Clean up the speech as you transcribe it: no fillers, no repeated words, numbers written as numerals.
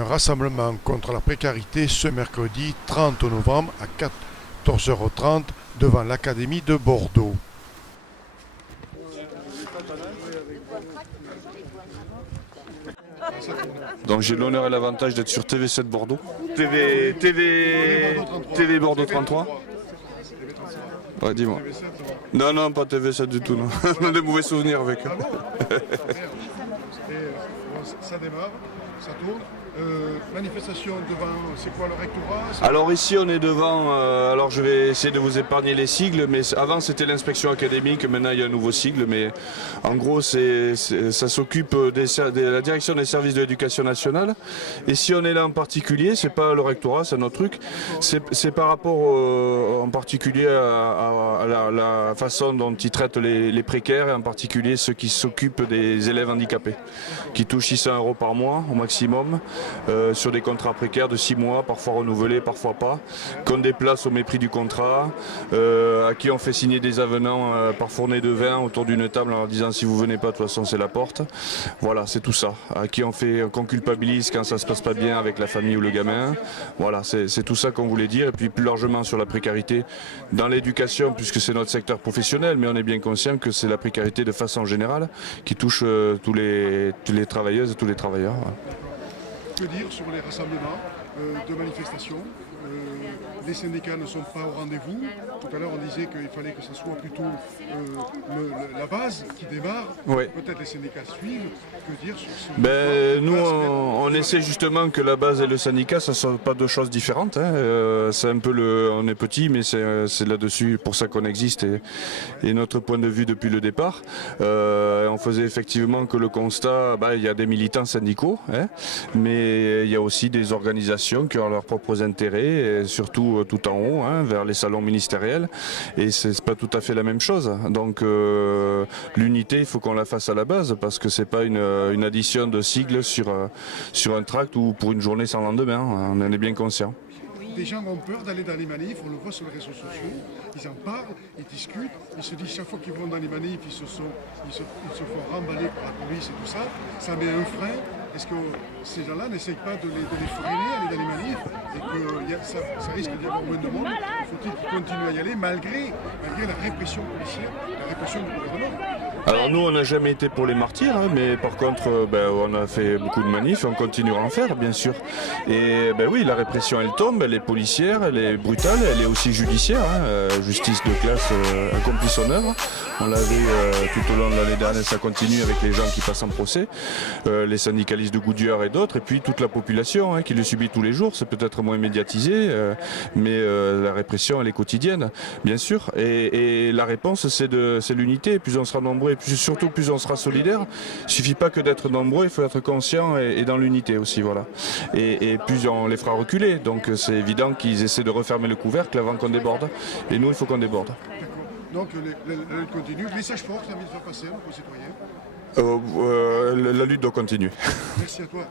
Un rassemblement contre la précarité ce mercredi 30 novembre à 14h30 devant l'Académie de Bordeaux. Donc j'ai l'honneur et l'avantage d'être sur TV7 Bordeaux. TV Bordeaux 33. Ouais, dis-moi. Non, pas TV7 du tout, non. On a des mauvais souvenirs avec eux. Ça démarre, ça tourne. Manifestation devant, c'est quoi le rectorat? Alors ici on est devant, alors je vais essayer de vous épargner les sigles, mais avant c'était l'inspection académique, maintenant il y a un nouveau sigle, mais en gros ça s'occupe de la direction des services de l'éducation nationale. Et si on est là en particulier, c'est pas le rectorat, c'est un autre truc, c'est par rapport en particulier à la façon dont ils traitent les précaires, et en particulier ceux qui s'occupent des élèves handicapés, qui touchent 600 € par mois au maximum, sur des contrats précaires de 6 mois, parfois renouvelés, parfois pas, qu'on déplace au mépris du contrat, à qui on fait signer des avenants par fournée de vin autour d'une table en leur disant si vous venez pas de toute façon c'est la porte. Voilà, c'est tout ça. À qui qu'on culpabilise quand ça se passe pas bien avec la famille ou le gamin. Voilà, c'est tout ça qu'on voulait dire. Et puis plus largement sur la précarité dans l'éducation, puisque c'est notre secteur professionnel, mais on est bien conscient que c'est la précarité de façon générale qui touche tous les travailleuses et tous les travailleurs. Voilà. Que dire sur les rassemblements de manifestations? Les syndicats ne sont pas au rendez-vous. Tout à l'heure, on disait qu'il fallait que ce soit plutôt la base qui démarre. Oui. Peut-être les syndicats suivent. Que dire sur ce nous, on essaie justement que la base et le syndicat, ça ne sont pas deux choses différentes. Hein. C'est un peu on est petit, mais c'est là-dessus pour ça qu'on existe et notre point de vue depuis le départ. On faisait effectivement que le constat, il y a des militants syndicaux, hein, mais il y a aussi des organisations qui ont leurs propres intérêts, et surtout tout en haut, hein, vers les salons ministériels, et c'est pas tout à fait la même chose. Donc l'unité, il faut qu'on la fasse à la base, parce que c'est pas une addition de sigles sur un tract ou pour une journée sans lendemain, on en est bien conscient. Des gens ont peur d'aller dans les manifs, on le voit sur les réseaux sociaux, ils en parlent, ils discutent, ils se disent chaque fois qu'ils vont dans les manifs, ils se font remballer par la police et tout ça, ça met un frein. Est-ce que ces gens-là n'essayent pas de les freiner, aller dans les manifs, et que ça risque d'y avoir moins de monde? Faut-il qu'ils continuent à y aller malgré la répression policière, la répression du gouvernement? Alors nous on n'a jamais été pour les martyrs, hein, mais par contre on a fait beaucoup de manifs, on continuera à en faire bien sûr. Et oui, la répression elle tombe, elle est policière, elle est brutale, elle est aussi judiciaire, hein, justice de classe accomplit son œuvre. On l'a vu tout au long de l'année dernière, ça continue avec les gens qui passent en procès, les syndicalistes de Goodyear et d'autres, et puis toute la population qui le subit tous les jours. C'est peut-être moins médiatisé, mais la répression elle est quotidienne, bien sûr. Et la réponse c'est l'unité, plus on sera nombreux et surtout plus on sera solidaire. Il ne suffit pas que d'être nombreux, il faut être conscient et dans l'unité aussi, voilà. Et plus on les fera reculer, donc c'est évident qu'ils essaient de refermer le couvercle avant qu'on déborde. Et nous il faut qu'on déborde. Donc la lutte continue. Message fort que tu as envie de faire passer aux citoyens? La lutte doit continuer. Merci à toi.